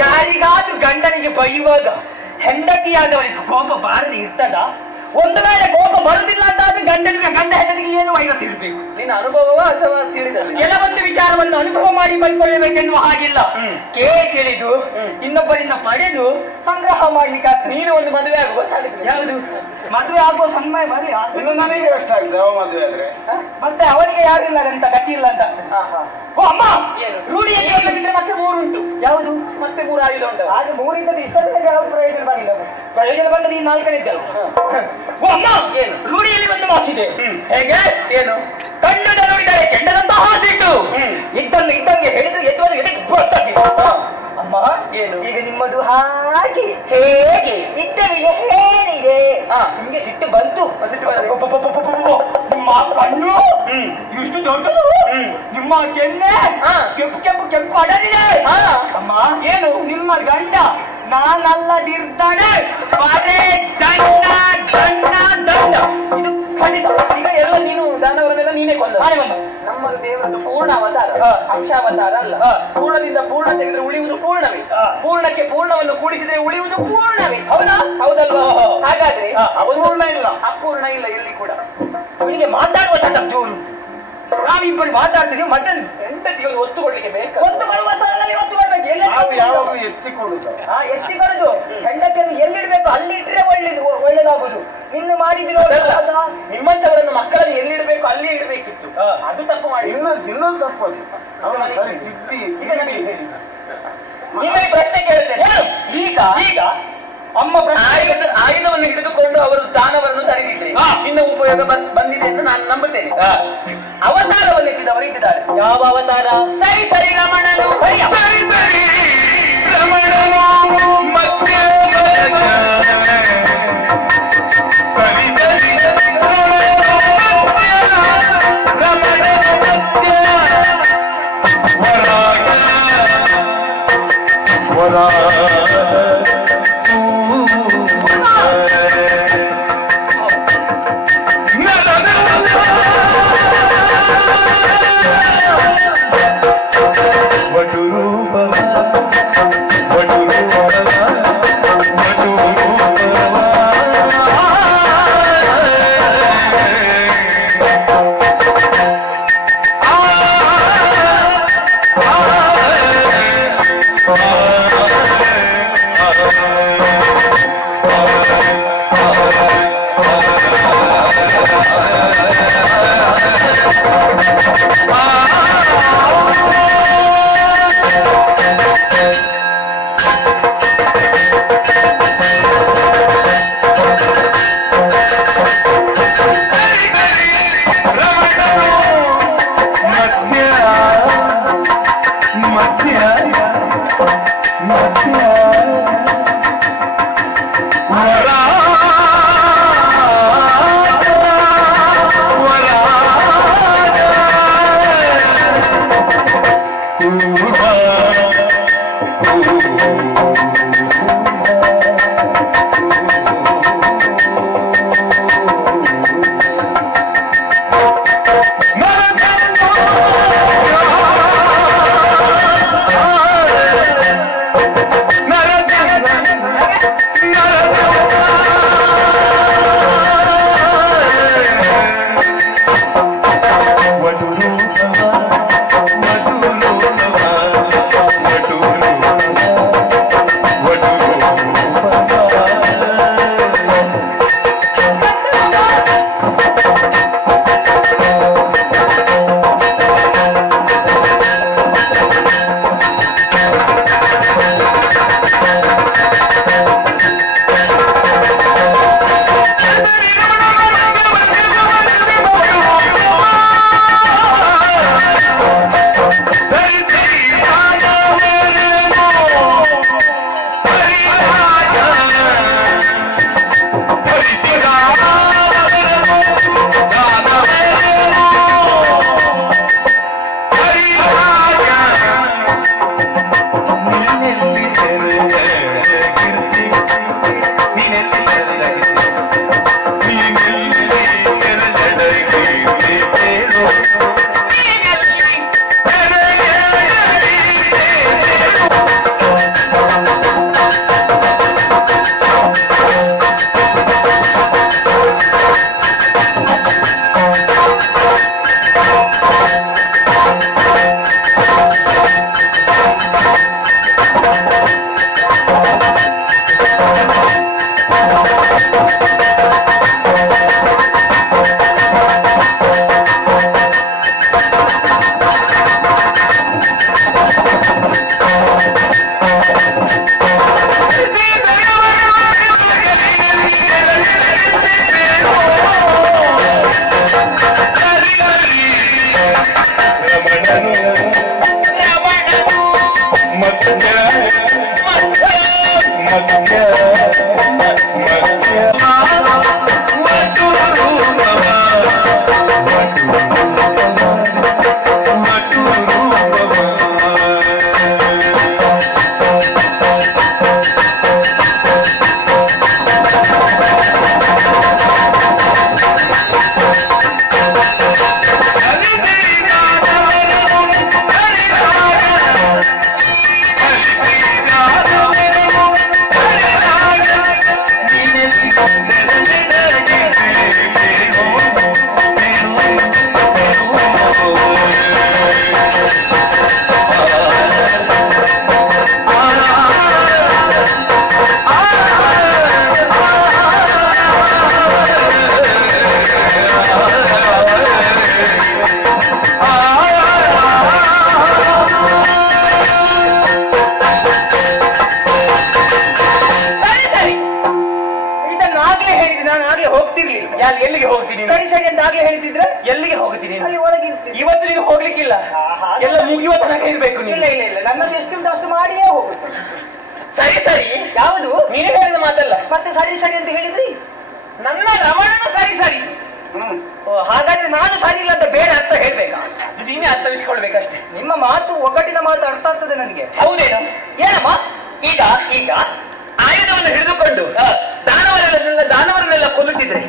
ಯಾರಿಗಾದ್ರೂ ಗಂಡನಿಗೆ ಬೈಯುವಾಗ ಹೆಂಡತಿಯಾದವನಿಗೆ ಕೋಪ ಬಾರದೆ ಇರ್ತದ? ಒಂದು ವೇಳೆ ಕೋಪ ಬರುದಿಲ್ಲ ಅಂತಾದ್ರೆ ಗಂಡ ಹೆಂಡತಿಗೆ ಏನು ವೈರತ್ತಿರ್ಬೇಕು? ನಿನ್ನ ಅನುಭವ ಅಥವಾ ತಿಳಿದಲ್ಲಿ ಕೆಲವೊಂದು ವಿಚಾರವನ್ನು ಅನುಭವ ಮಾಡಿ ಬೈಕೊಳ್ಳಬೇಕೆನ್ನುವ ಹಾಗಿಲ್ಲ. ತಿಳಿದು ಇನ್ನೊಬ್ಬರಿಂದ ಪಡೆದು ಸಂಗ್ರಹ ಮಾಡ್ಲಿಕ್ಕೆ ನೀನು ಒಂದು ಮದುವೆ ಆಗುವ ಯಾವುದು ಮದುವೆ ಆಗುವ ಸಮಯ ಬರೀ ಇನ್ನು ನನಗೆ ಅಷ್ಟ ಆಗಿದೆ ಅವ ಮದುವೆ ಆದ್ರೆ ಮತ್ತೆ ಅವರಿಗೆ ಯಾರಿಲ್ಲ ಅಂತ ಗತಿ ಇಲ್ಲ ಅಂತ. ಓ ಅಮ್ಮ, ರೂಢಿಯಲ್ಲಿ ಇಲ್ಲದಿದ್ರೆ ಮತ್ತೆ 3 ಉಂಟು. ಯಾವುದು? ಮತ್ತೆ 3 ಆಯುಧ ಉಂಟು. ಆಗ 3 ಇದ್ದದ್ದು ಇಷ್ಟರಲ್ಲಿ ಯಾವ್ದು ಪ್ರಯೋಜನ ಬರಲಿಲ್ಲ. ಪ್ರಯೋಜನ ಬಂದದ್ದು ಈ 4ನೇದ್ದಲ್ಲ. ಓ ಅಮ್ಮ, ರೂಢಿಯಲ್ಲಿ ಒಂದು ಮಾತಿದೆ. ಹೇಗೆ? ಏನು? ಕಣ್ಣದ ನೋಡಿದರೆ ಕೆಂಡದಂತಹ ಸಿಟ್ಟು ಇದ್ದಂಗೆ ಹೇಳಿದ್ರು ಎದ್ದುವುದು ಎದಕ್ಕೆ ಗೊತ್ತಾಗಿದೆ. ಅಮ್ಮ, ಏನು? ಈಗ ನಿಮ್ಮದು ಹಾಗೆ ಹೇಗೆ ಇದ್ದವಿಗೆ ಹೇಳಿದೆ. ನಿಮ್ಗೆ ಸಿಟ್ಟು ಬಂತು. ನಿಮ್ಮ ಕಣ್ಣು ಇಷ್ಟು ದೊಡ್ಡದು, ನಿಮ್ಮ ಕೆನ್ನೆ ಕೆಂಪು ಅಡರಿದೆ. ಅಮ್ಮ, ಏನು? ನಿಮ್ಮ ಗಂಡ ನಾನಲ್ಲದಿರ್ತಾನೆ ಬರೇ ದಂಡ ದಂಡ ದಂಡ. ಇದು ಈಗ ಎಲ್ಲ ನೀನು ದಾನವರನ್ನೆಲ್ಲ ನೀನೇ ಕೊಂದ. ನಮ್ಮ ದೇವರದ್ದು ಪೂರ್ಣ ಅವತಾರ, ಅಂಶಾವತಾರ ಅಲ್ಲ. ಪೂರ್ಣದಿಂದ ಪೂರ್ಣ ತೆಗೆದ್ರೆ ಉಳಿಯುವುದು ಪೂರ್ಣವೇ, ಪೂರ್ಣಕ್ಕೆ ಪೂರ್ಣವನ್ನು ಕೂಡಿಸಿದ್ರೆ ಉಳಿಯುವುದು ಪೂರ್ಣವೇ. ಹೌದಾ? ಹೌದಲ್ವಾ? ಹಾಗಾದ್ರೆ ಅಪೂರ್ಣ ಇಲ್ಲ, ಅಪೂರ್ಣ ಇಲ್ಲ ಎಲ್ಲಿ ಕೂಡ. ಅವನಿಗೆ ಮಾತಾಡುವ ಚೂರು ನಾವಿಬ್ಬರು ಮಾತಾಡ್ತೀವಿ. ಮತ್ತೆ ಹೆಂಡತಿಗೆ ಒತ್ತು ಕೊಡ್ಲಿಕ್ಕೆ ಬೇಕು. ಒತ್ತು ಕೊಡುವ ಸ್ಥಳದಲ್ಲಿ ಒತ್ತು ಕೊಡ್ಬೇಕು. ಯಾವಾಗಲೂ ಎತ್ತಿಕೊಳ್ಳುದು. ಎತ್ತಿಕೊಳ್ಳುದು. ಹೆಂಡತಿಯನ್ನು ಎಲ್ಲಿಡ್ಬೇಕು ಅಲ್ಲಿ ಇಟ್ರೆ ಒಳ್ಳೇದಾಗುದು. ನಿನ್ನ ಮಾಡಿದ್ರು ನಿಮ್ಮಂತವರನ್ನು ಮಕ್ಕಳನ್ನು ಎಲ್ಲಿಡಬೇಕು ಅಲ್ಲಿ ಇಡಬೇಕಿತ್ತು. ಅದು ತಪ್ಪು ಮಾಡಿ ಇನ್ನೊಂದು ತಪ್ಪದು. ಅವನು ಸರಿ ತಿದ್ದಿ. ಈಗ ನನಗೆ ಹೇಳಿ, ನಿಮಗೆ ಪ್ರಶ್ನೆ ಕೇಳ್ತೇನೆ. ಈಗ ಅಮ್ಮ ಆಯುಧವನ್ನು ಹಿಡಿದುಕೊಂಡು ಅವರು ದಾನವರನ್ನು ತಡೆದಿದ್ರೆ ಇನ್ನು ಉಪಯೋಗ ಬಂದಿದೆ ಎಂದು ನಾನು ನಂಬುತ್ತೇನೆ. ಅವತಾರವನ್ನು ಎತ್ತಿದವರು ಇಟ್ಟಿದ್ದಾರೆ. ಯಾವ ಅವತಾರ? ಸೈತರಿ ರಮಣನು. ಎಲ್ಲಿಗೆ ಹೋಗ್ತೀನಿ? ಸರಿ ಸರಿ ಅಂತ ಆಗ್ಲೇ ಹೇಳ್ತಿದ್ರೆ ಎಲ್ಲಿಗೆ ಹೋಗ್ತೀನಿ? ಅಲ್ಲಿ ಒಳಗೆ ಇವತ್ತು ನೀನು ಹೋಗ್ಲಿಕ್ಕಿಲ್ಲ, ಎಲ್ಲ ಮುಗಿಯುವ ತನಕ ಇರ್ಬೇಕು ನೀನು. ಇಲ್ಲ ಇಲ್ಲ ಇಲ್ಲ, ನನ್ನದು ಎಷ್ಟು ಅಷ್ಟು ಮಾಡಿಯೇ ಹೋಗುತ್ತೆ. ಸರಿ ಸರಿ, ಯಾವುದು ನೀನು ಹೇಳಿದ ಮಾತಲ್ಲ. ಮತ್ತೆ ಸರಿ ಸರಿ ಅಂತ ಹೇಳಿದ್ರಿ? ನನ್ನ ರಮಣನು ಸರಿ ಸರಿ. ಹಾಗಾದ್ರೆ ನಾನು ಸರಿ ಇಲ್ಲ ಅಂತ ಬೇರೆ ಅರ್ಥ ಹೇಳ್ಬೇಕಾ? ನೀನೇ ಅರ್ಥವಿಸ್ಕೊಳ್ಬೇಕಷ್ಟೇ. ನಿಮ್ಮ ಮಾತು ಒಗ್ಗಟ್ಟಿನ ಮಾತು ಅರ್ಥ ಆಗ್ತದೆ ನನಗೆ. ಹೌದೇನು? ಏನಮ್ಮ ಈಗ ಈಗ ಆಯುಧವನ್ನು ಹಿಡಿದುಕೊಂಡು ದಾನವರನ್ನೆಲ್ಲ ಕೊಲ್ಲುತ್ತಿದ್ರೆ